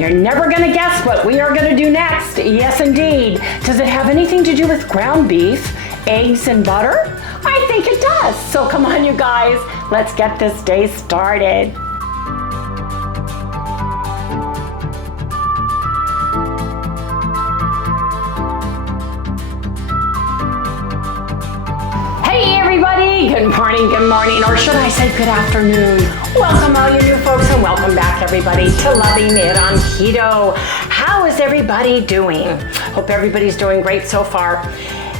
You're never gonna guess what we are gonna do next. Yes, indeed. Does it have anything to do with ground beef, eggs, and butter? I think it does. So come on, you guys, let's get this day started. Hey everybody, good morning, or should I say good afternoon. Welcome all you new folks and welcome back everybody to Loving It on Keto. How is everybody doing? Hope everybody's doing great so far.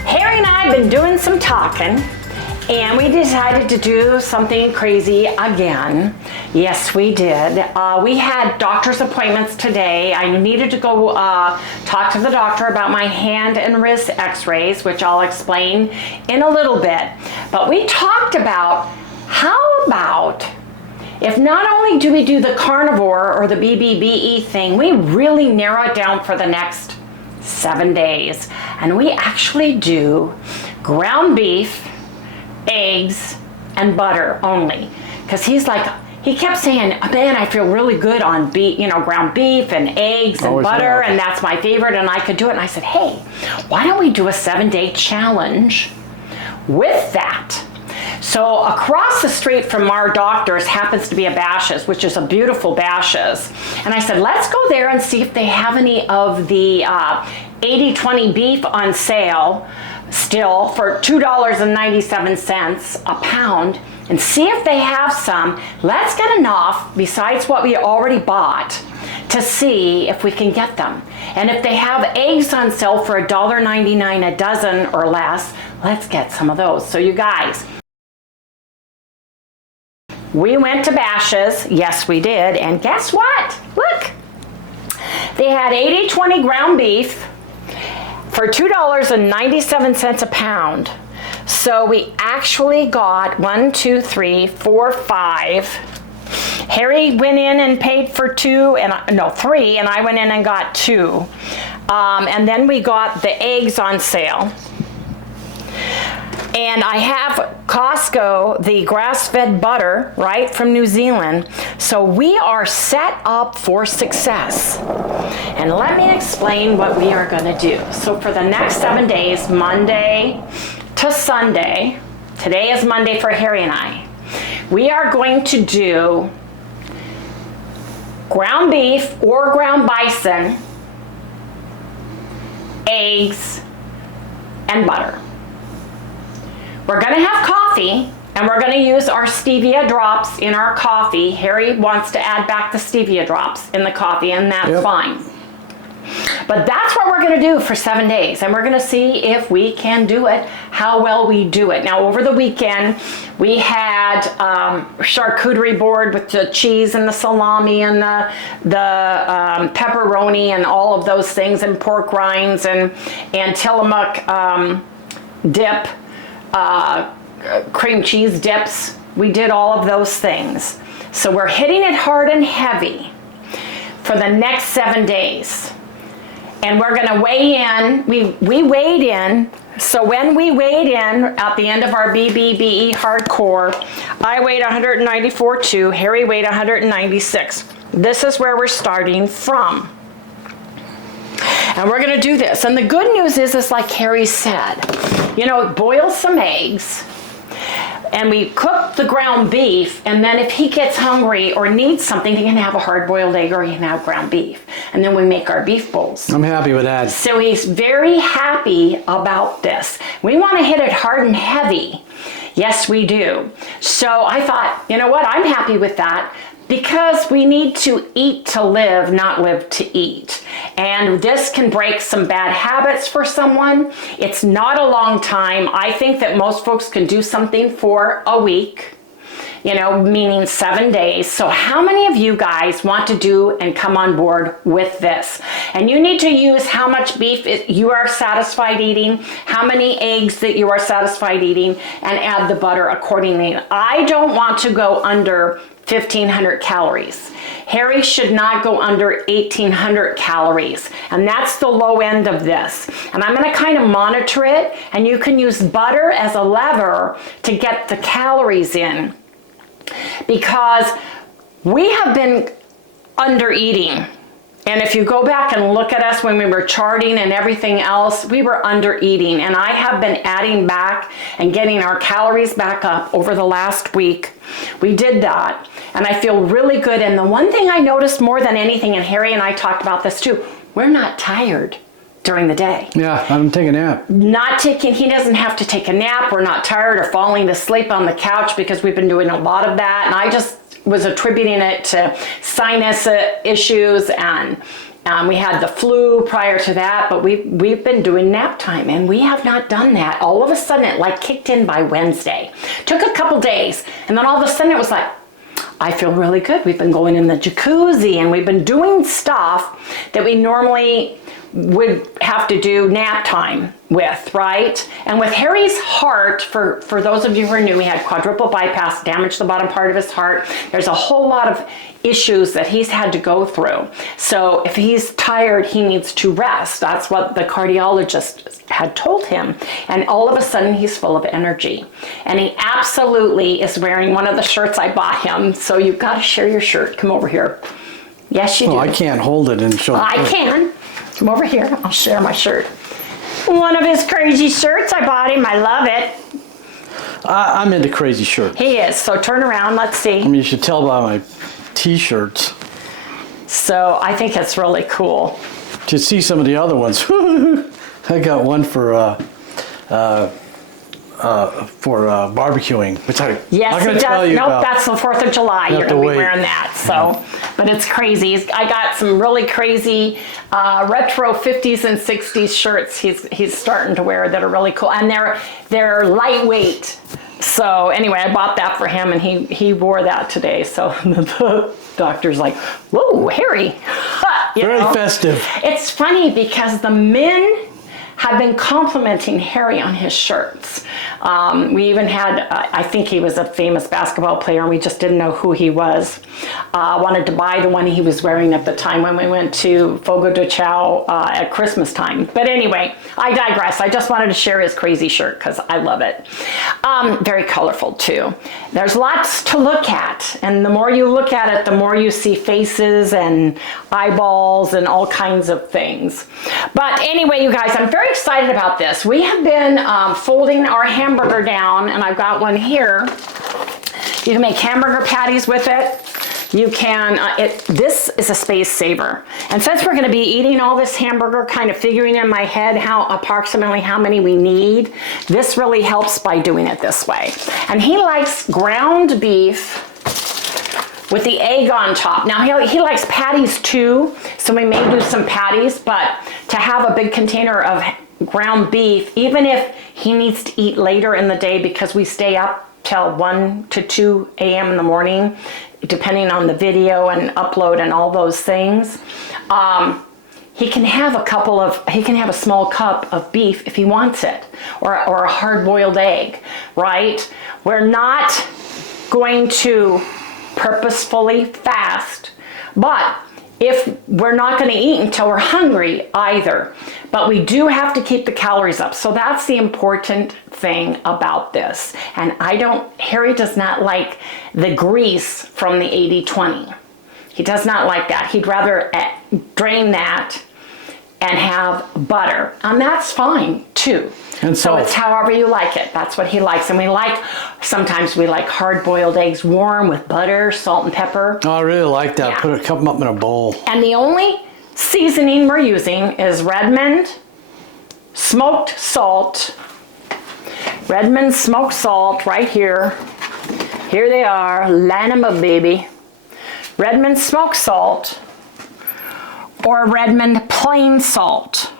Harry and I have been doing some talking and we decided to do something crazy again. Yes, we did. We had doctor's appointments today. I needed to go talk to the doctor about my hand and wrist x-rays, which I'll explain in a little bit. But we talked about how about if not only do we do the carnivore or the BBBE thing, we really narrow it down for the next 7 days. And we actually do ground beef, eggs, and butter only. Because he kept saying, man, I feel really good on ground beef and eggs and butter, and that's my favorite, and I could do it. And I said, hey, why don't we do a 7-day challenge with that? So across the street from our doctor's happens to be a Bashas', which is a beautiful Bashas'. And I said, let's go there and see if they have any of the 80-20 beef on sale still for $2.97 a pound, and see if they have some. Let's get enough besides what we already bought to see if we can get them. And if they have eggs on sale for $1.99 a dozen or less, let's get some of those. So you guys, we went to Bashas', yes we did, and guess what? Look, they had 80-20 ground beef for $2.97 a pound. So we actually got 1, 2, 3, 4, 5. Harry went in and paid for 3, and I went in and got 2. And then we got the eggs on sale. And I have Costco, the grass-fed butter, right, from New Zealand. So we are set up for success. And let me explain what we are going to do. So for the next 7 days, Monday to Sunday, today is Monday for Harry and I, we are going to do ground beef or ground bison, eggs, and butter. We're going to have coffee, and we're going to use our stevia drops in our coffee. Harry wants to add back the stevia drops in the coffee, and that's fine. But that's what we're going to do for 7 days, and we're going to see if we can do it, how well we do it. Now, over the weekend, we had charcuterie board with the cheese and the salami and the pepperoni and all of those things, and pork rinds and Tillamook dip. Cream cheese dips. We did all of those things. So we're hitting it hard and heavy for the next 7 days. And we're going to weigh in. We weighed in. So when we weighed in at the end of our BBBE hardcore, I weighed 194.2. Harry weighed 196. This is where we're starting from. And we're going to do this. And the good news is like Harry said, boil some eggs, and we cook the ground beef, and then if he gets hungry or needs something, he can have a hard-boiled egg or he can have ground beef. And then we make our beef bowls. I'm happy with that. So he's very happy about this. We want to hit it hard and heavy. Yes, we do. So I thought, you know what, I'm happy with that. Because we need to eat to live, not live to eat. And this can break some bad habits for someone. It's not a long time. I think that most folks can do something for a week, meaning 7 days. So how many of you guys want to do and come on board with this? And you need to use how much beef you are satisfied eating, how many eggs that you are satisfied eating, and add the butter accordingly. I don't want to go under 1,500 calories. Harry should not go under 1,800 calories. And that's the low end of this. And I'm going to kind of monitor it, and you can use butter as a lever to get the calories in. Because we have been under eating And if you go back and look at us when we were charting and everything else, we were under eating. And I have been adding back and getting our calories back up over the last week. We did that. And I feel really good. And the one thing I noticed more than anything, and Harry and I talked about this too, we're not tired during the day. Yeah, I'm taking a nap. He doesn't have to take a nap. We're not tired or falling asleep on the couch because we've been doing a lot of that. And I just was attributing it to sinus issues, and we had the flu prior to that, but we've been doing nap time, and we have not done that. All of a sudden it like kicked in by Wednesday. Took a couple days, and then all of a sudden it was like, I feel really good. We've been going in the jacuzzi, and we've been doing stuff that we normally would have to do nap time with, right? And with Harry's heart, for those of you who are new, he had quadruple bypass, damaged the bottom part of his heart. There's a whole lot of issues that he's had to go through. So if he's tired, he needs to rest. That's what the cardiologist had told him. And all of a sudden, he's full of energy. And he absolutely is wearing one of the shirts I bought him. So you've got to share your shirt. Come over here. Yes, you do. I can't hold it and show it. I can. Come over here. I'll share my shirt. One of his crazy shirts. I bought him. I love it. I'm into crazy shirts. He is. So turn around. Let's see. I mean, you should tell by my t-shirts. So I think it's really cool. To see some of the other ones. I got one for barbecuing, which I'm not going to tell you about. That's the 4th of July. You're going to be wearing that. So, but it's crazy. I got some really crazy retro 50s and 60s shirts he's starting to wear that are really cool, and they're lightweight. So anyway, I bought that for him, and he wore that today. So the doctor's like, "Whoa, Harry!" Very festive. It's funny because the men have been complimenting Harry on his shirts. We even had, I think he was a famous basketball player, and we just didn't know who he was. Wanted to buy the one he was wearing at the time when we went to Fogo de Chao at Christmas time. But anyway, I digress. I just wanted to share his crazy shirt because I love it. Very colorful too. There's lots to look at, and the more you look at it, the more you see faces and eyeballs and all kinds of things. But anyway, you guys, I'm very excited about this. We have been folding our hamburger down, and I've got one here. You can make hamburger patties with it. You can, this is a space saver. And since we're gonna be eating all this hamburger, kind of figuring in my head approximately how many we need, this really helps by doing it this way. And he likes ground beef with the egg on top. Now he likes patties too, so we may do some patties, but to have a big container of ground beef, even if he needs to eat later in the day because we stay up till 1 to 2 a.m. in the morning, depending on the video and upload and all those things, he can have a small cup of beef if he wants it, or a hard-boiled egg, right? We're not going to purposefully fast, but if we're not going to eat until we're hungry either, but we do have to keep the calories up. So that's the important thing about this. And Harry does not like the grease from the 80-20. He does not like that. He'd rather drain that and have butter, and that's fine too. And so it's however you like it. That's what he likes. And sometimes we like hard-boiled eggs warm with butter, salt, and pepper. Oh, I really like that. Yeah. Put a couple up in a bowl. And the only seasoning we're using is Redmond smoked salt. Redmond smoked salt right here. Here they are, Lanima baby. Redmond smoked salt or Redmond plain salt.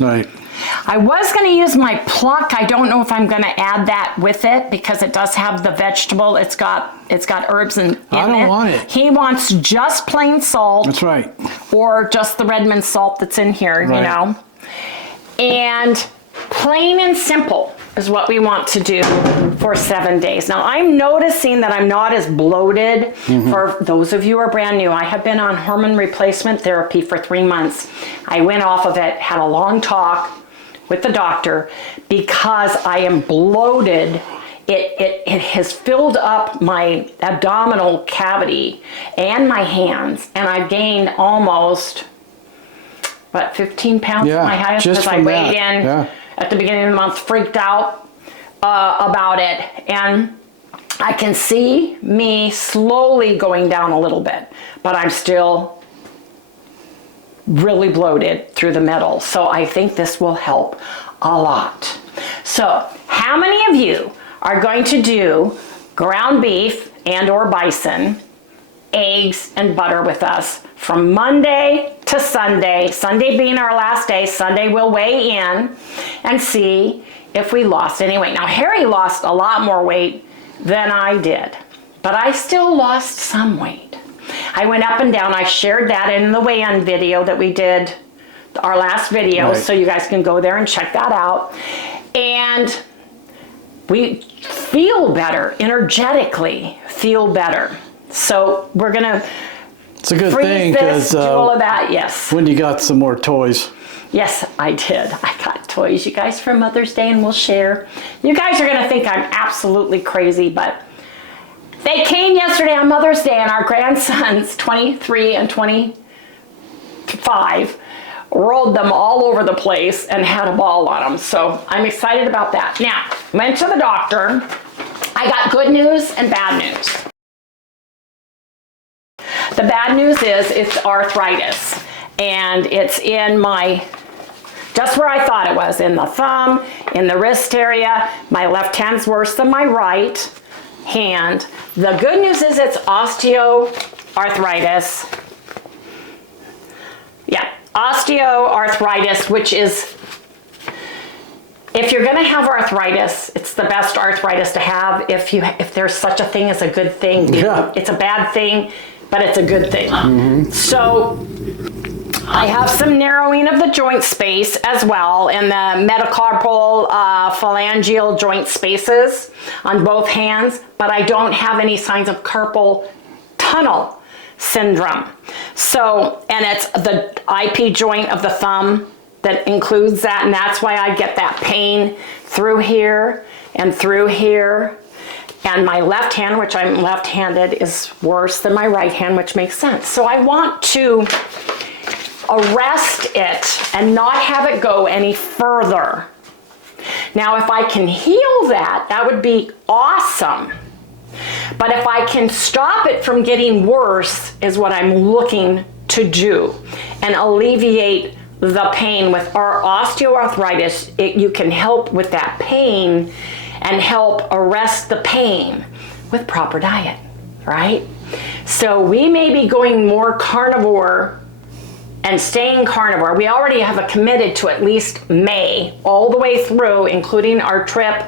Right. I was going to use my PLUCK. I don't know if I'm going to add that with it because it does have the vegetable. It's got herbs in it. I don't want it. He wants just plain salt. That's right. Or just the Redmond salt that's in here, right. You know. And plain and simple is what we want to do for 7 days. Now, I'm noticing that I'm not as bloated. For those of you who are brand new, I have been on hormone replacement therapy for 3 months. I went off of it, had a long talk with the doctor because I am bloated it has filled up my abdominal cavity and my hands, and I've gained almost, what, 15 pounds Yeah, my highest, just because I from weighed that, in yeah. at the beginning of the month, freaked out about it, and I can see me slowly going down a little bit, but I'm still really bloated through the middle. So I think this will help a lot. So how many of you are going to do ground beef and or bison, eggs and butter with us from Monday to Sunday, Sunday being our last day? Sunday we'll weigh in and see if we lost any weight. Now Harry lost a lot more weight than I did, but I still lost some weight. I went up and down. I shared that in the weigh-in video that we did, our last video, right. So you guys can go there and check that out. And we feel better, energetically feel better. So we're gonna It's a good freeze thing this, because do all of that, yes. Wendy got some more toys. Yes, I did. I got toys, you guys, for Mother's Day, and we'll share. You guys are gonna think I'm absolutely crazy, but they came yesterday on Mother's Day, and our grandsons, 23 and 25, rolled them all over the place and had a ball on them. So I'm excited about that. Now, went to the doctor. I got good news and bad news. The bad news is it's arthritis, and it's in my, just where I thought it was, in the thumb, in the wrist area. My left hand's worse than my right hand. The good news is it's osteoarthritis. Yeah, osteoarthritis, which is, if you're gonna have arthritis, it's the best arthritis to have if there's such a thing as a good thing. Yeah. It's a bad thing, but it's a good thing. Mm-hmm. So I have some narrowing of the joint space as well, in the metacarpal phalangeal joint spaces on both hands, but I don't have any signs of carpal tunnel syndrome. So, and it's the IP joint of the thumb that includes that, and that's why I get that pain through here and through here. And my left hand, which I'm left-handed, is worse than my right hand, which makes sense. So I want to arrest it and not have it go any further. Now, if I can heal that, that would be awesome. But if I can stop it from getting worse is what I'm looking to do, and alleviate the pain. With our osteoarthritis, you can help with that pain and help arrest the pain with proper diet, right? So we may be going more carnivore and staying carnivore. We already have committed to at least May, all the way through, including our trip,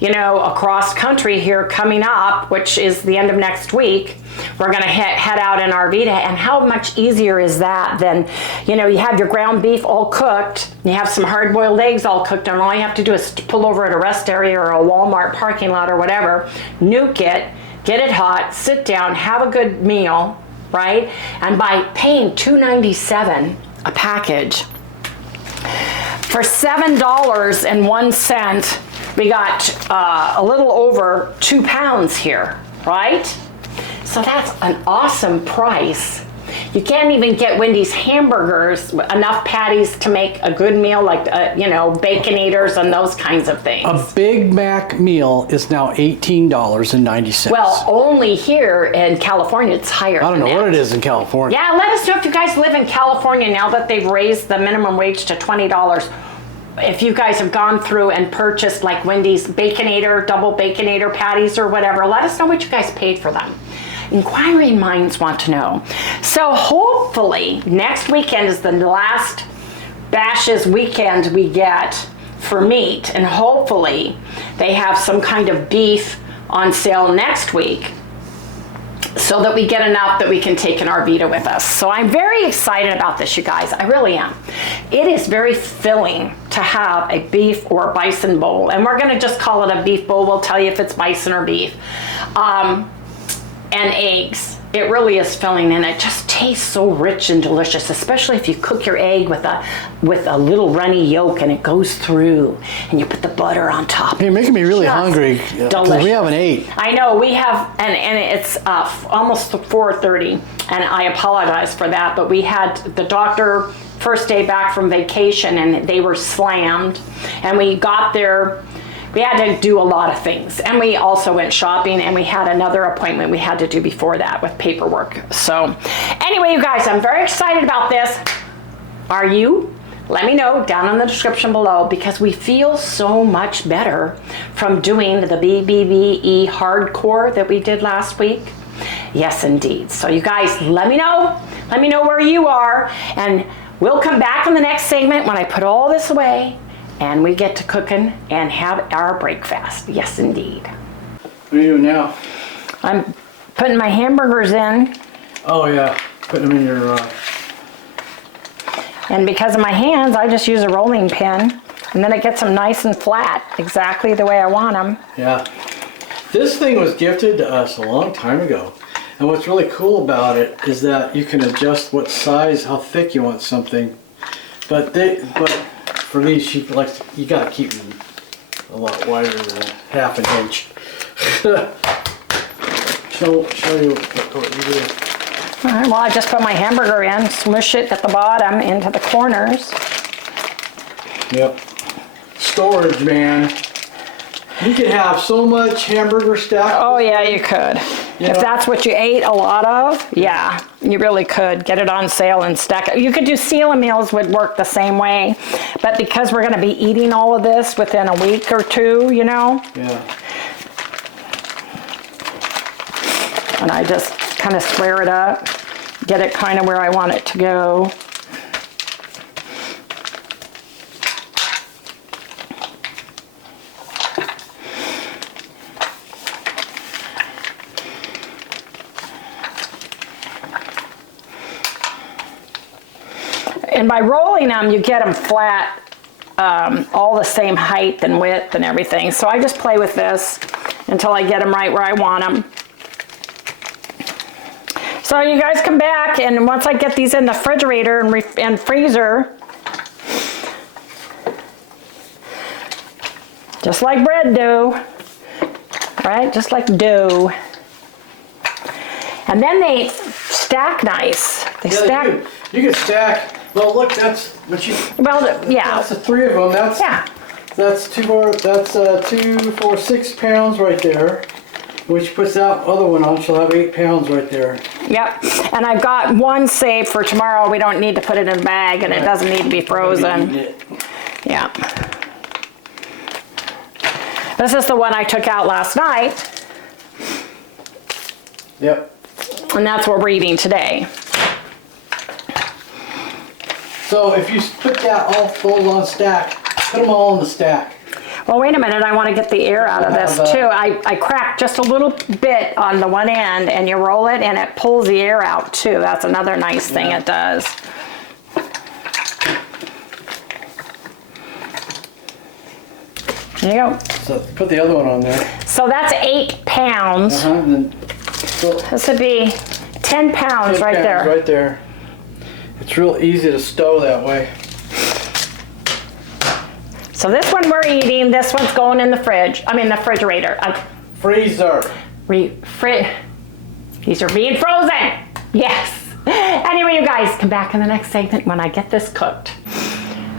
you know, across country here coming up, which is the end of next week. We're gonna head out in RV, and how much easier is that than, you know, you have your ground beef all cooked, you have some hard-boiled eggs all cooked, and all you have to do is pull over at a rest area or a Walmart parking lot or whatever, nuke it, get it hot, sit down, have a good meal, right? And by paying $2.97 a package, for $7.01, we got a little over 2 pounds here, right? So that's an awesome price. You can't even get Wendy's hamburgers, enough patties to make a good meal, like, you know, Baconators and those kinds of things. A Big Mac meal is now $18.90. Well, only here in California, it's higher. I don't know than what that. it is in California. Yeah, let us know if you guys live in California now that they've raised the minimum wage to $20. If you guys have gone through and purchased like Wendy's Baconator, double Baconator patties or whatever, let us know what you guys paid for them. Inquiring minds want to know. So hopefully next weekend is the last Bashes weekend we get for meat, and hopefully they have some kind of beef on sale next week, so that we get enough that we can take an Arvita with us. So I'm very excited about this, you guys. I really am. It is very filling to have a beef or bison bowl, and we're gonna just call it a beef bowl. We'll tell you if it's bison or beef. And eggs. It really is filling, and it just tastes so rich and delicious, especially if you cook your egg with a little runny yolk and it goes through, and you put the butter on top. You're making me really hungry. Delicious. We haven't ate. I know, we have, and it's almost 4:30, and I apologize for that, but we had the doctor first day back from vacation, and they were slammed, and we got there. We had to do a lot of things, and we also went shopping, and we had another appointment we had to do before that with paperwork. So anyway, you guys, I'm very excited about this. Are you? Let me know down in the description below, because we feel so much better from doing the BBBE hardcore that we did last week. Yes, indeed. So you guys, let me know where you are, and we'll come back in the next segment when I put all this away and we get to cooking and have our breakfast. Yes, indeed. What are you doing now? I'm putting my hamburgers in. Oh yeah, putting them in your... And because of my hands, I just use a rolling pin, and then it gets them nice and flat, exactly the way I want them. Yeah. This thing was gifted to us a long time ago. And what's really cool about it is that you can adjust what size, how thick you want something. But for these, you gotta keep them a lot wider than half an inch. show you what you do. All right, well, I just put my hamburger in, smush it at the bottom into the corners. Yep. Storage, man. You could have so much hamburger stacked. Oh yeah, you could. Yeah. If that's what you ate a lot of, yeah, you really could get it on sale and stack it. You could do seal meals, would work the same way, but because we're going to be eating all of this within a week or two, you know. Yeah. And I just kind of square it up, get it kind of where I want it to go. And by rolling them, you get them flat, all the same height and width and everything. So I just play with this until I get them right where I want them. So you guys come back, and once I get these in the refrigerator and freezer, just like bread dough, right? Just like dough. And then they stack nice. They stack. You can stack. Well, look, that's what you. Well, yeah. That's the three of them. That's yeah. That's 2, 4, 6 pounds right there. When she puts that other one on, she'll have 8 pounds right there. Yep. And I've got one saved for tomorrow. We don't need to put it in a bag, and it doesn't need to be frozen. Yeah. This is the one I took out last night. Yep. And that's what we're eating today. So if you put that all full on stack, put them all in the stack. Well, wait a minute. I want to get the air out of this too. I cracked just a little bit on the one end, and you roll it, and it pulls the air out too. That's another nice thing it does. There you go. So put the other one on there. So that's 8 pounds. And then, This would be 10 pounds 10 right pounds there. Right there. It's real easy to stow that way. So this one we're eating, this one's going in the fridge. I mean the refrigerator. Freezer. These are being frozen. Yes. Anyway, you guys, come back in the next segment when I get this cooked.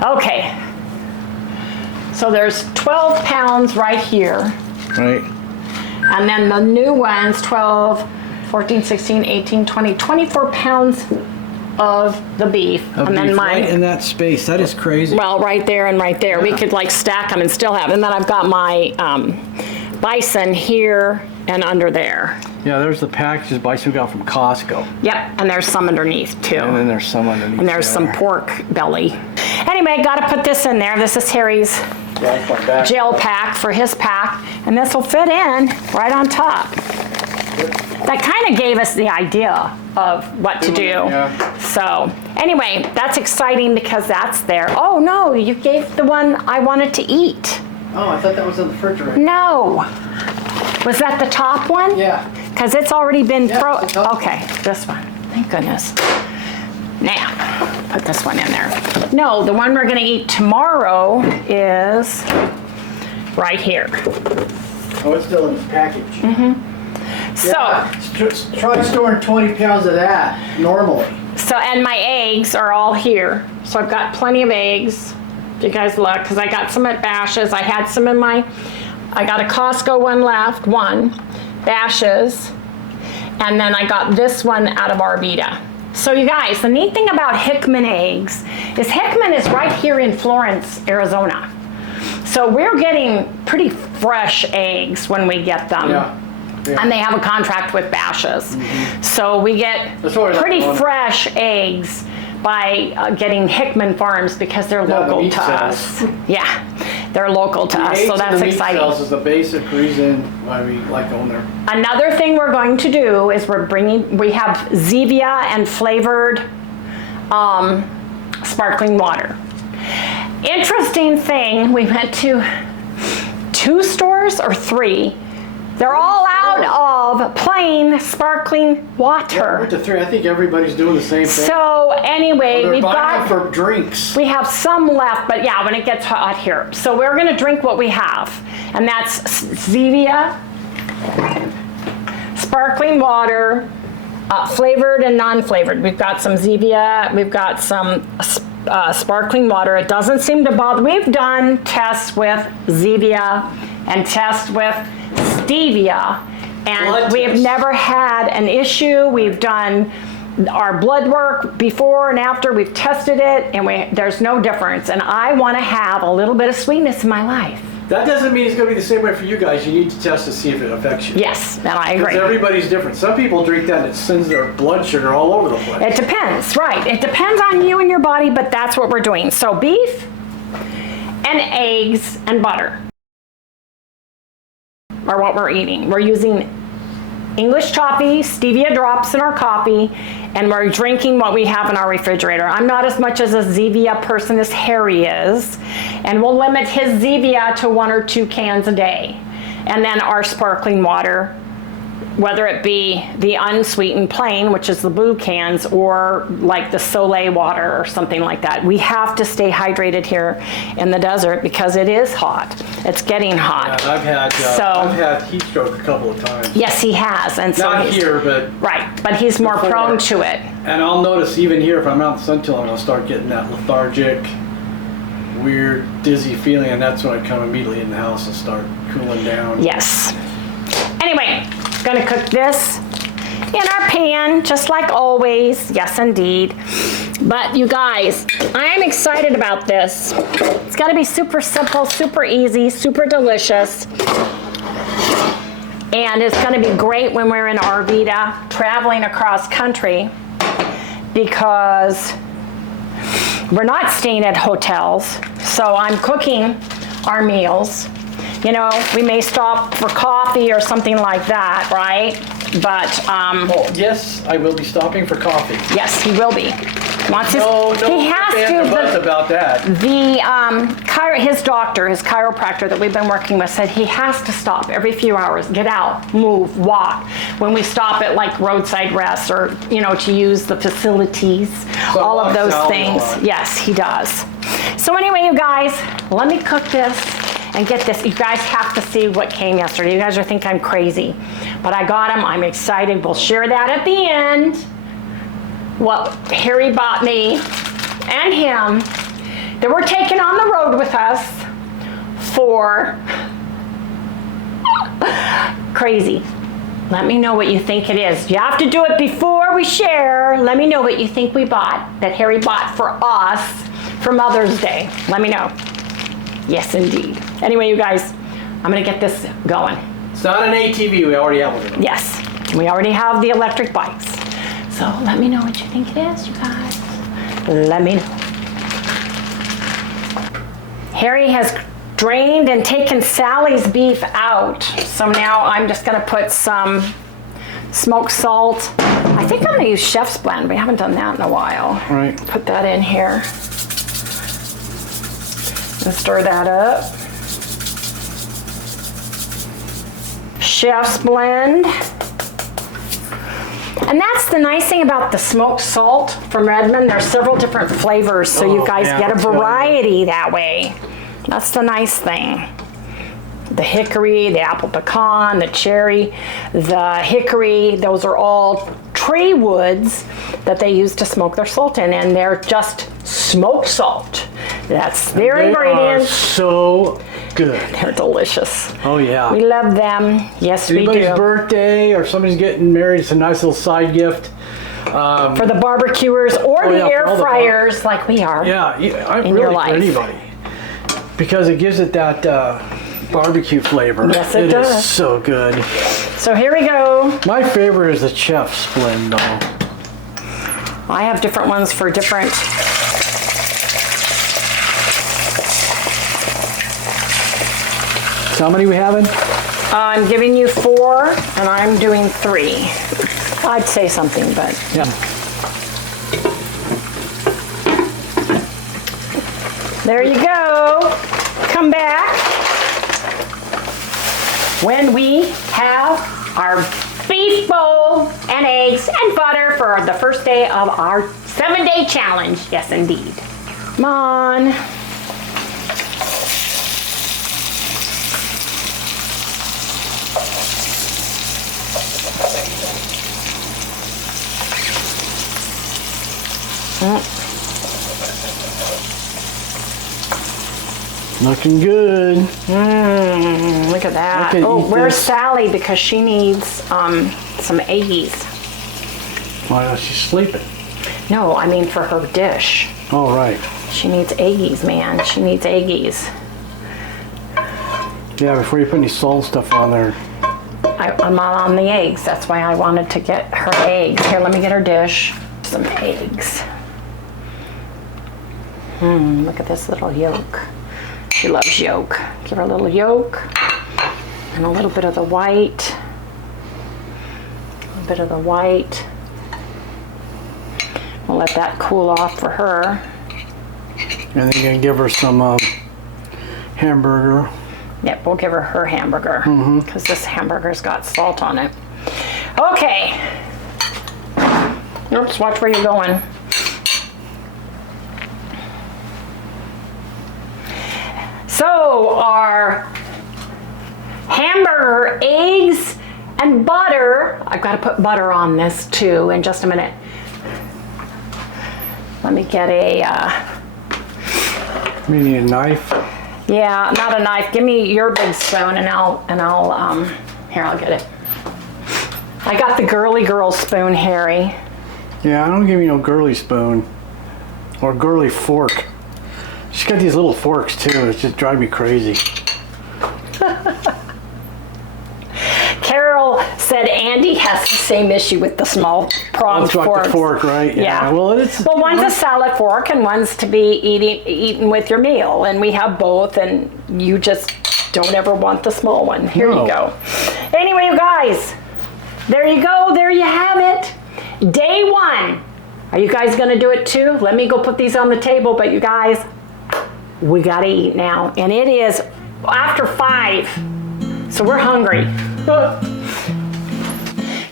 Okay. So there's 12 pounds right here. Right. And then the new ones, 12, 14, 16, 18, 20, 24 pounds of the beef. And then mine. Right in that space. That is crazy. Well, right there and right there. Yeah. We could like stack them and still have. And then I've got my bison here and under there. Yeah, there's the packages bison we got from Costco. Yep, and there's some underneath too. And then there's some underneath. And there's some pork belly. Anyway, got to put this in there. This is Harry's gel pack for his pack. And this will fit in right on top. That kind of gave us the idea of what to do. Yeah. So anyway, that's exciting because that's there. Oh no, you gave the one I wanted to eat. Oh, I thought that was in the refrigerator. No. Was that the top one? Yeah. Because it's already been Yeah, it's helpful. Okay, this one. Thank goodness. Now, put this one in there. No, the one we're gonna eat tomorrow is right here. Oh, it's still in the package. So, Try storing 20 pounds of that normally. and my eggs are all here. So I've got plenty of eggs. If you guys look, because I got some at Bash's. I had some in I got a Costco one left, Bash's. And then I got this one out of Arvita. So you guys, the neat thing about Hickman eggs is Hickman is right here in Florence, Arizona. So we're getting pretty fresh eggs when we get them. Yeah. And they have a contract with Bash's. So we get pretty fresh eggs by getting Hickman Farms because they're local to us. Yeah, they're local to us, so that's exciting. The meat cells is the basic reason why we like going there. Another thing we're going to do is we have Zevia and flavored sparkling water. Interesting thing, we went to 2 stores or 3. They're all out of plain sparkling water. Yeah, we went to 3. I think everybody's doing the same thing. So anyway, They're we've buying got them for drinks. we have some left, but yeah, when it gets hot here. So we're gonna drink what we have, and that's Zevia, sparkling water, flavored and non-flavored. We've got some Zevia, we've got some sparkling water. It doesn't seem to bother. We've done tests with Zevia and tests with stevia, and we have never had an issue. We've done our blood work before and after. We've tested it, and there's no difference. And I want to have a little bit of sweetness in my life. That doesn't mean it's going to be the same way for you guys. You need to test to see if it affects you. Yes, and I agree. Because everybody's different. Some people drink that and it sends their blood sugar all over the place. It depends, right? It depends on you and your body, but that's what we're doing. So beef and eggs and butter are what we're eating. We're using English toffee, stevia drops in our coffee, and we're drinking what we have in our refrigerator. I'm not as much as a Zevia person as Harry is, and we'll limit his Zevia to 1 or 2 cans a day. And then our sparkling water, whether it be the unsweetened plain, which is the blue cans, or like the Soleil water or something like that. We have to stay hydrated here in the desert because it is hot. It's getting hot. Yeah, I've had heat stroke a couple of times. Yes, he has. And so Not here, but... Right, but he's more prone to it. And I'll notice even here, if I'm out in the sun till I'm going to start getting that lethargic, weird, dizzy feeling, and that's when I come immediately in the house and start cooling down. Yes. Anyway, gonna cook this in our pan, just like always. Yes, indeed. But you guys, I am excited about this. It's gonna be super simple, super easy, super delicious. And it's gonna be great when we're in Arvita, traveling across country, because we're not staying at hotels. So I'm cooking our meals. You know, we may stop for coffee or something like that, right? But, Oh, yes, I will be stopping for coffee. yes, he will be. Wants his, No, he has ifs, buts to. about that. His doctor, his chiropractor that we've been working with said he has to stop every few hours, get out, move, walk. When we stop at like roadside rests or, you know, to use the facilities, So all of those walks out a things. lot. Yes, he does. So anyway, you guys, let me cook this. And get this, you guys have to see what came yesterday. You guys are thinking I'm crazy, but I got them. I'm excited. We'll share that at the end. What Harry bought me and him that we're taking on the road with us for crazy. Let me know what you think it is. You have to do it before we share. Let me know what you think we bought, that Harry bought for us for Mother's Day. Let me know. Yes, indeed. Anyway, you guys, I'm gonna get this going. It's not an ATV, we already have one. Yes, we already have the electric bikes. So let me know what you think it is, you guys. Let me know. Harry has drained and taken Sally's beef out. So now I'm just gonna put some smoked salt. I think I'm gonna use Chef's Blend. We haven't done that in a while. Right. Put that in here. And stir that up. Chef's Blend. And that's the nice thing about the smoked salt from Redmond. There's several different flavors, so you guys get a variety that way. That's the nice thing. The hickory, the apple pecan, the cherry, the hickory, those are all tree woods that they use to smoke their salt in, and they're just smoked salt. That's their ingredients. So good. They're delicious. Oh yeah. We love them. Yes, we do. Anybody's birthday or somebody's getting married, it's a nice little side gift. For the barbecuers or the air fryers like we are. Yeah, I in really your for life. anybody. Because it gives it that barbecue flavor. Yes, it does. It is so good. So here we go. My favorite is the chef's blend though. I have different ones for different. So how many we having? I'm giving you 4 and I'm doing 3. I'd say something, but. Yeah. There you go. Come back when we have our beef bowl and eggs and butter for the first day of our 7-day challenge. Yes, indeed. Come on. Looking good. Look at that. Oh, where's Sally? Because she needs some eggies. Why, she's sleeping. No, I mean for her dish. Oh, right. She needs eggies, man. She needs eggies. Yeah, before you put any salt and stuff on there. I'm not on the eggs. That's why I wanted to get her eggs. Here, let me get her dish. Some eggs. Look at this little yolk. She loves yolk. Give her a little yolk and a little bit of the white. A little bit of the white. We'll let that cool off for her. And then you're gonna give her some hamburger. Yep, we'll give her her hamburger because this hamburger's got salt on it. Okay. Oops, watch where you're going. So our hamburger, eggs, and butter. I've got to put butter on this too in just a minute. Let me get a... We need a knife. Yeah, not a knife. Give me your big spoon and I'll here, I'll get it. I got the girly girl spoon, Harry. Yeah, I don't give you no girly spoon. Or girly fork. She's got these little forks too. It's just driving me crazy. Carol said Andy has the same issue with the small pronged forks. The fork, right? Yeah. Well, one's a salad fork and one's to be eaten with your meal, and we have both, and you just don't ever want the small one. Here you go. Anyway, you guys, there you go. There you have it. Day 1. Are you guys gonna do it too? Let me go put these on the table, but you guys, we gotta eat now. And it is after 5, so we're hungry.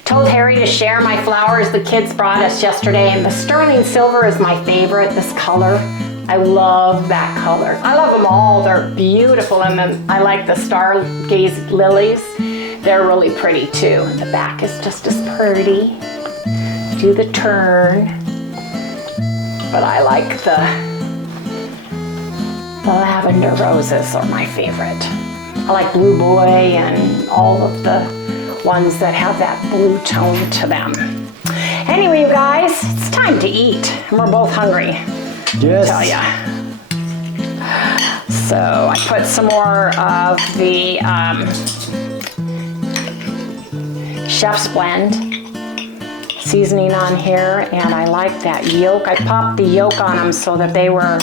Told Harry to share my flowers the kids brought us yesterday, and the sterling silver is my favorite, this color. I love that color. I love them all, they're beautiful, and then I like the stargaze lilies. They're really pretty too. And the back is just as pretty. Do the turn. But I like the lavender roses are my favorite. I like Blue Boy and all of the ones that have that blue tone to them. Anyway, you guys, it's time to eat. And we're both hungry. Yes. I tell ya. So I put some more of the Chef's Blend seasoning on here, and I like that yolk. I popped the yolk on them so that they were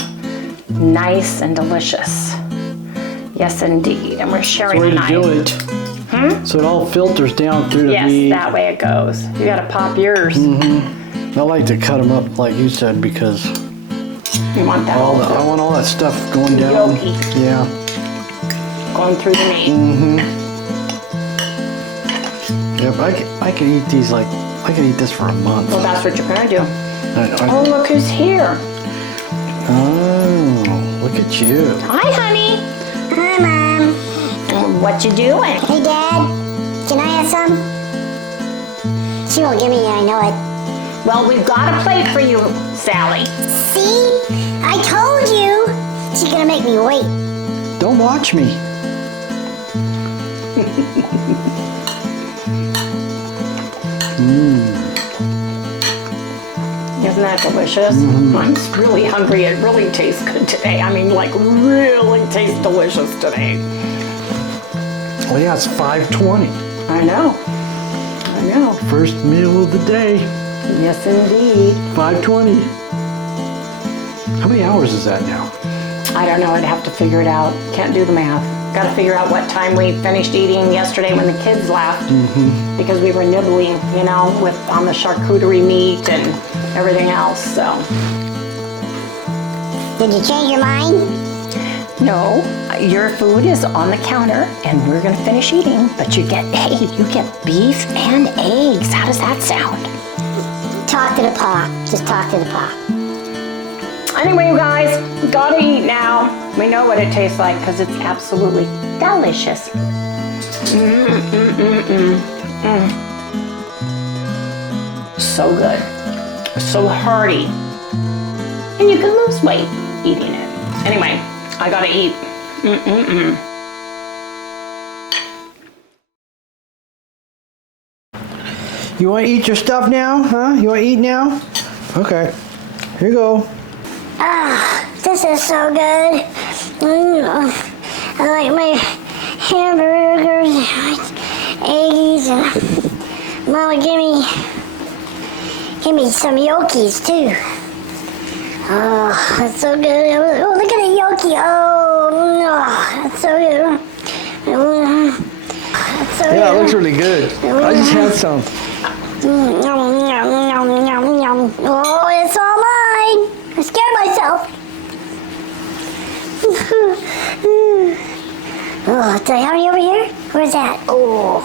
nice and delicious. Yes, indeed. And we're sharing a knife. Do it. So it all filters down through the meat. Yes, that way it goes. You gotta pop yours. I like to cut them up like you said because You want that I want all that stuff going down. Yolky. Yeah. Going through the meat. Yep, I can eat these like I can eat this for a month. Well, that's what you're gonna do. I know. Oh, look who's here. Oh, look at you. Hi, honey. Hi, Mom. What you doing? Hey, Dad. Can I have some? She won't give me any, I know it. Well, we've got a plate for you, Sally. See? I told you. She's gonna make me wait. Don't watch me. Isn't that delicious? I'm really hungry. It really tastes good today. I mean, like, really tastes delicious today. Well, yeah, it's 5:20. I know. I know. First meal of the day. Yes, indeed. 5:20. How many hours is that now? I don't know. I'd have to figure it out. Can't do the math. Got to figure out what time we finished eating yesterday when the kids left, because we were nibbling, you know, on the charcuterie meat and everything else. So Did you change your mind? no, your food is on the counter and we're gonna finish eating. But you get beef and eggs. How does that sound? Talk to the pa. Just talk to the pa. Anyway, you guys, we gotta eat now. We know what it tastes like because it's absolutely delicious. So good. So hearty. And you can lose weight eating it. Anyway, I gotta eat. You want to eat your stuff now? Huh? You want to eat now? Okay. Here you go. Ah, this is so good. I like my hamburgers, eggs, and Mama, give me some Yoki's too. Oh, that's so good. Oh, look at the Yoki. Oh, no, that's so good. That's so Yeah, it good. looks really good. I just had some. Yum, yum, yum, yum, yum. Oh, it's all mine. I scared myself. Oh, do I have any over here? Where's that? Oh.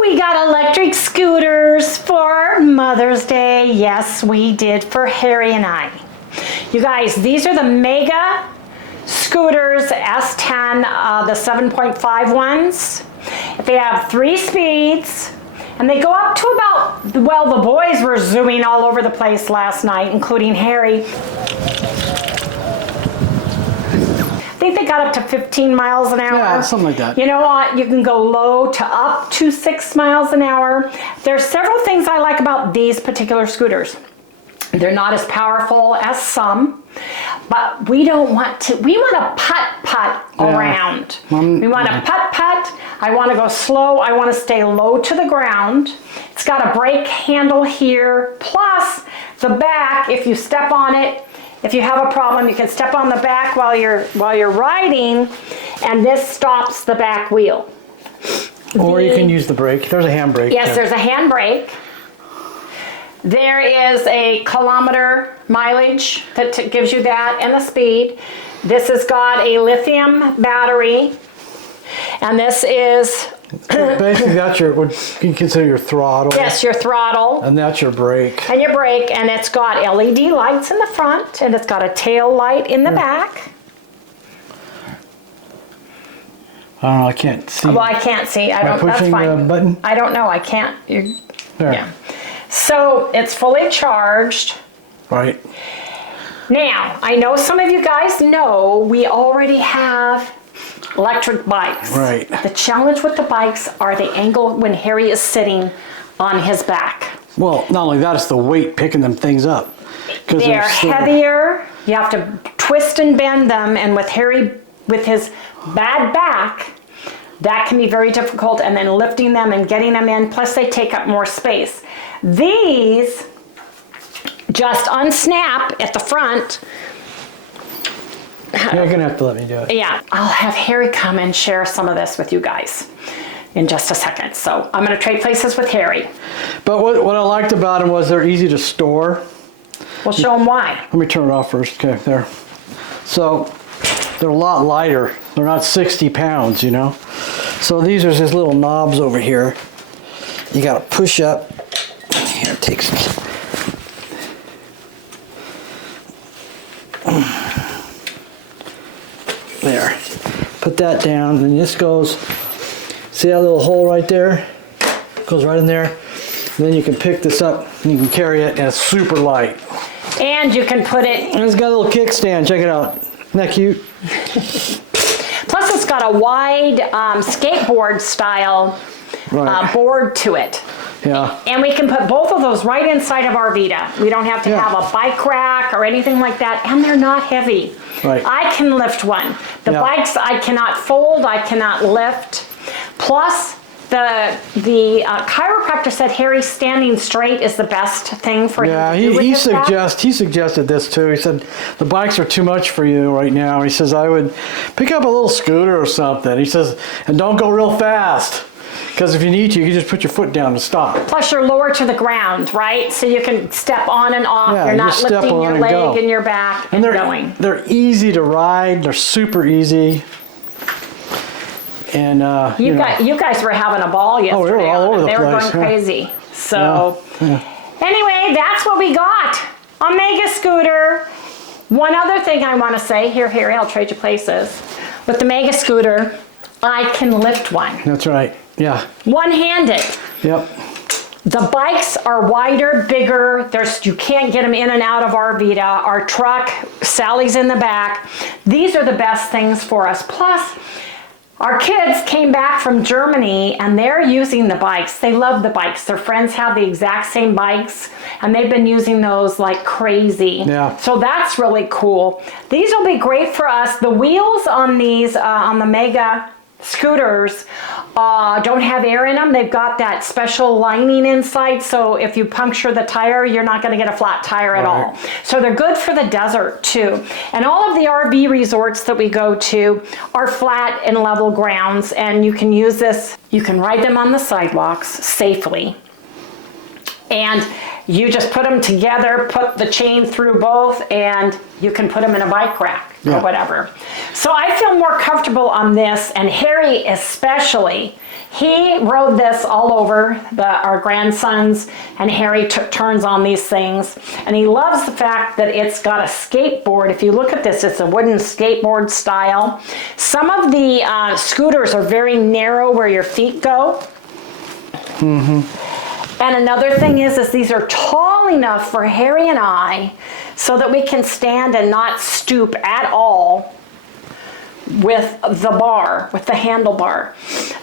We got electric scooters for Mother's Day. Yes, we did, for Harry and I. You guys, these are the Mega scooters S10, the 7.5 ones. They have 3 speeds, and they go up to about, well, the boys were zooming all over the place last night, including Harry. I think they got up to 15 miles an hour. Yeah, something like that. You know what? You can go low to up to 6 miles an hour. There's several things I like about these particular scooters. They're not as powerful as some, but we want to putt around. We want to putt. I want to go slow. I want to stay low to the ground. It's got a brake handle here, plus the back, if you step on it, if you have a problem, you can step on the back while you're riding, and this stops the back wheel. Or you can use the brake. There's a handbrake. Yes, there's a hand brake. There is a kilometer mileage that gives you that, and the speed. This has got a lithium battery, and this is Basically, that's what you consider your throttle. yes, your throttle. And that's your brake. And your brake, and it's got LED lights in the front, and it's got a tail light in the back. I don't know, I can't see. Well, I can't see. Am I That's pushing fine. the button? I don't know. I can't. There. Yeah. So it's fully charged. Right. Now, I know some of you guys know we already have electric bikes. Right. The challenge with the bikes are the angle when Harry is sitting on his back. Well, not only that, it's the weight picking them things up. They're heavier. You have to twist and bend them, and with Harry, with his bad back, that can be very difficult, and then lifting them and getting them in, plus they take up more space. These just unsnap at the front. You're gonna have to let me do it. Yeah, I'll have Harry come and share some of this with you guys in just a second. So I'm gonna trade places with Harry. But what I liked about them was they're easy to store. We'll show him why. Let me turn it off first. Okay, there. So they're a lot lighter. They're not 60 pounds, you know. So these are just little knobs over here. you got to push up. Here, it takes. There. Put that down, and this goes. See that little hole right there? Goes right in there. And then you can pick this up and you can carry it, and it's super light. And you can put it. And it's got a little kickstand. Check it out. Isn't that cute? Plus, it's got a wide skateboard style board to it. Yeah. And we can put both of those right inside of our Vita. We don't have to have a bike rack or anything like that, and they're not heavy. Right. I can lift one. The bikes I cannot fold, I cannot lift. Plus, the chiropractor said Harry standing straight is the best thing for him to do with his back. He suggested this too. He said the bikes are too much for you right now. He says I would pick up a little scooter or something. He says, and don't go real fast. Because if you need to, you can just put your foot down and stop. Plus, you're lower to the ground, right? So you can step on and off. Yeah, you're not step lifting on your and leg go. and your back and going. They're easy to ride. They're super easy. And you guys were having a ball yesterday. Oh, we were all over the place. They were going crazy. So anyway, that's what we got. A mega scooter. One other thing I want to say, here, Harry, I'll trade you places. With the mega scooter, I can lift one. That's right. Yeah. One-handed. Yep. The bikes are wider, bigger. You can't get them in and out of our Vita. Our truck, Sally's in the back. These are the best things for us. Plus, our kids came back from Germany and they're using the bikes. They love the bikes. Their friends have the exact same bikes and they've been using those like crazy. Yeah. So that's really cool. These will be great for us. The wheels on these, on the Mega scooters, don't have air in them. They've got that special lining inside, so if you puncture the tire, you're not going to get a flat tire at all. So they're good for the desert too. And all of the RV resorts that we go to are flat and level grounds, and you can use this. You can ride them on the sidewalks safely. And you just put them together, put the chain through both, and you can put them in a bike rack or whatever. So I feel more comfortable on this, and Harry especially. He rode this all over, our grandsons, and Harry took turns on these things. And he loves the fact that it's got a skateboard. If you look at this, it's a wooden skateboard style. Some of the scooters are very narrow where your feet go. And another thing is these are tall enough for Harry and I so that we can stand and not stoop at all with the bar, with the handlebar.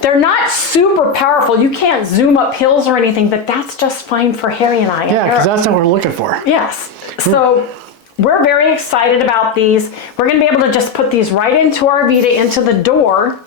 They're not super powerful. You can't zoom up hills or anything, but that's just fine for Harry and I. Yeah, because that's what we're looking for. Yes. So we're very excited about these. We're going to be able to just put these right into our Vita, into the door,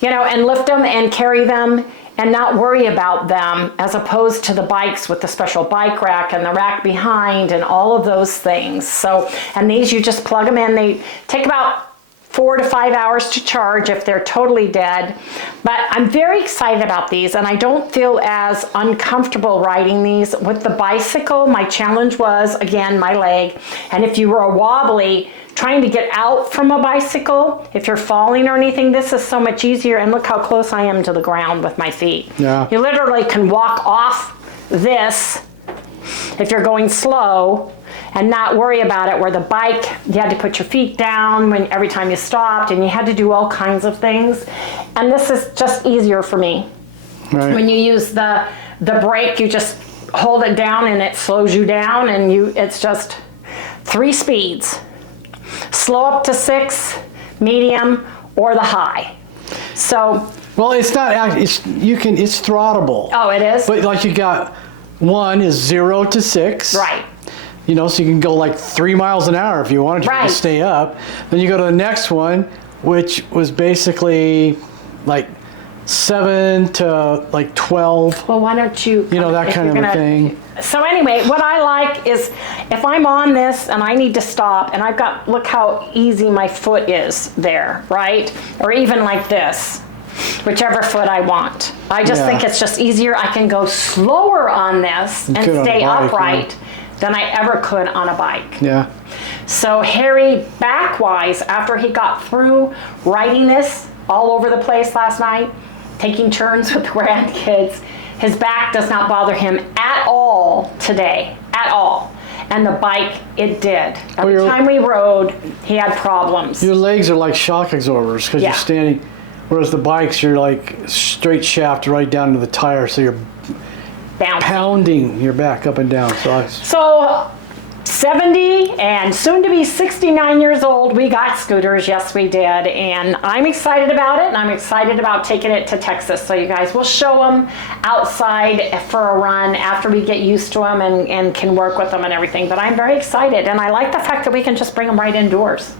you know, and lift them and carry them and not worry about them, as opposed to the bikes with the special bike rack and the rack behind and all of those things. So, and these you just plug them in. They take about 4 to 5 hours to charge if they're totally dead. But I'm very excited about these, and I don't feel as uncomfortable riding these. With the bicycle, my challenge was, again, my leg. And if you were wobbly, trying to get out from a bicycle, if you're falling or anything, this is so much easier. And look how close I am to the ground with my feet. Yeah. You literally can walk off this if you're going slow and not worry about it, where the bike, you had to put your feet down every time you stopped, and you had to do all kinds of things. And this is just easier for me. Right. When you use the brake, you just hold it down and it slows you down, and it's just 3 speeds. Slow up to 6, medium, or the high. So. Well, it's not, it's throttleable. Oh, it is? But like you got, 1 is 0 to 6. Right. You know, so you can go like 3 miles an hour if you wanted to stay up. Then you go to the next one, which was basically like 7 to like 12. Well, why don't you? You know, that kind of a thing. So anyway, what I like is if I'm on this and I need to stop, and I've got, look how easy my foot is there, right? Or even like this, whichever foot I want. I just think it's just easier. I can go slower on this and stay upright than I ever could on a bike. Yeah. So Harry, back-wise, after he got through riding this all over the place last night, taking turns with the grandkids, His back does not bother him at all today, at all. And the bike, it did. Every time we rode, he had problems. Your legs are like shock absorbers because you're standing, whereas the bikes, you're like straight shaft right down to the tire, so you're pounding your back up and down. So 70 and soon to be 69 years old, we got scooters. Yes, we did. And I'm excited about it, and I'm excited about taking it to Texas. So you guys, we'll show them outside for a run after we get used to them and can work with them and everything. But I'm very excited, and I like the fact that we can just bring them right indoors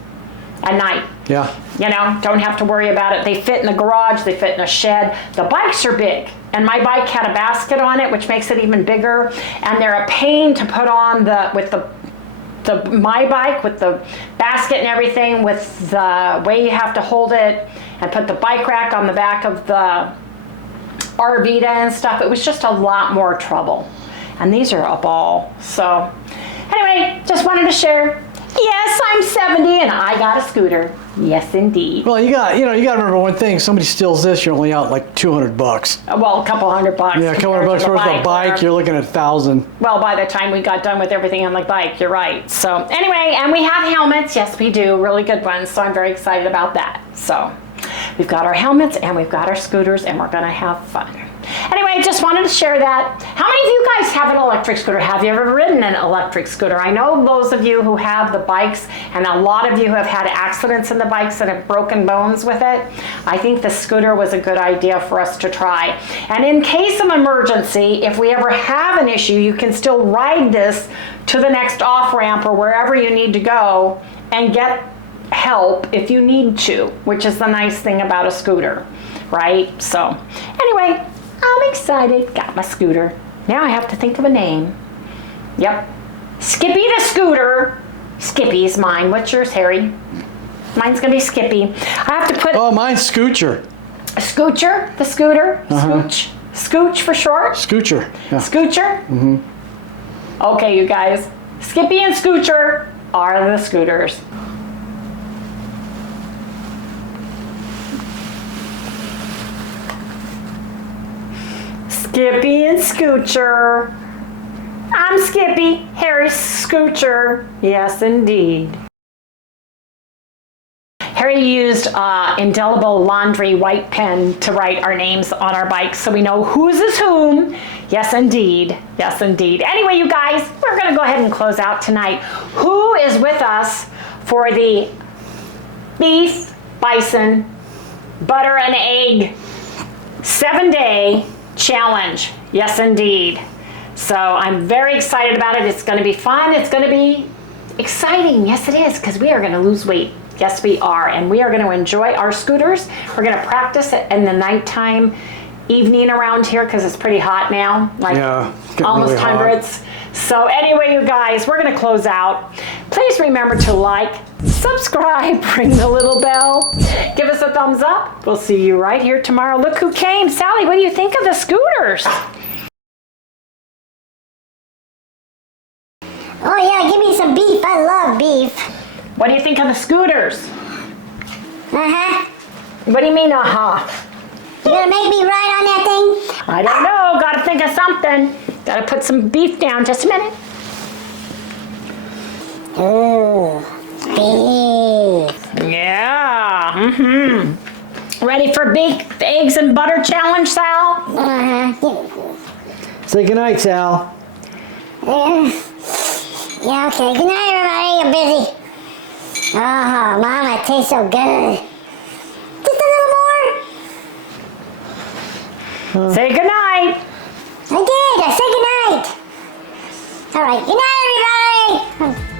at night. Yeah. You know, don't have to worry about it. They fit in the garage, they fit in a shed. The bikes are big, and my bike had a basket on it, which makes it even bigger. And they're a pain to put on my bike with the basket and everything, with the way you have to hold it and put the bike rack on the back of the Arvita and stuff. It was just a lot more trouble. And these are a ball. So anyway, just wanted to share. Yes, I'm 70 and I got a scooter. Yes, indeed. Well, you got to remember one thing. Somebody steals this, you're only out like $200. Well, a couple $100. Yeah, a couple $100 worth of bike. You're looking at 1,000. Well, by the time we got done with everything on the bike, you're right. So anyway, and we have helmets. Yes, we do. Really good ones. So I'm very excited about that. So we've got our helmets and we've got our scooters, and we're going to have fun. Anyway, just wanted to share that. How many of you guys have an electric scooter? Have you ever ridden an electric scooter? I know those of you who have the bikes, and a lot of you have had accidents in the bikes and have broken bones with it. I think the scooter was a good idea for us to try. And in case of emergency, if we ever have an issue, you can still ride this to the next off-ramp or wherever you need to go and get help if you need to, which is the nice thing about a scooter, right? So anyway, I'm excited. Got my scooter. Now I have to think of a name. Yep. Skippy the scooter. Skippy's mine. What's yours, Harry? Mine's going to be Skippy. I have to put... Oh, mine's Scoocher. Scoocher? The scooter? Scooch? Scooch for short? Scoocher. Yeah. Scoocher? Mm-hmm. Okay, you guys. Skippy and Scoocher are the scooters. Skippy and Scoocher. I'm Skippy, Harry's Scoocher. Yes, indeed. Harry used indelible laundry white pen to write our names on our bikes so we know whose is whom. Yes, indeed. Yes, indeed. Anyway, you guys, we're going to go ahead and close out tonight. Who is with us for the beef, bison, butter and egg 7-day challenge? Yes, indeed. So I'm very excited about it. It's going to be fun. It's going to be exciting. Yes, it is, because we are going to lose weight. Yes, we are. And we are going to enjoy our scooters. We're going to practice it in the nighttime, evening around here, because it's pretty hot now. Like almost really hundreds. So anyway, you guys, we're going to close out. Please remember to like, subscribe, ring the little bell, give us a thumbs up. We'll see you right here tomorrow. Look who came. Sally, what do you think of the scooters? Oh yeah, give me some beef. I love beef. What do you think of the scooters? Uh-huh. What do you mean, uh-huh? You gonna make me ride on that thing? I don't know. Gotta think of something. Gotta put some beef down. Just a minute. Ooh, beef. Yeah. Mm-hmm. Ready for big eggs and butter challenge, Sal? Uh-huh. Say goodnight, Sal. Yeah, okay. Good night, everybody. You're busy. Oh, Mom, it tastes so good. Just a little more. Say goodnight. I did. I said good night. All right. Good night, everybody.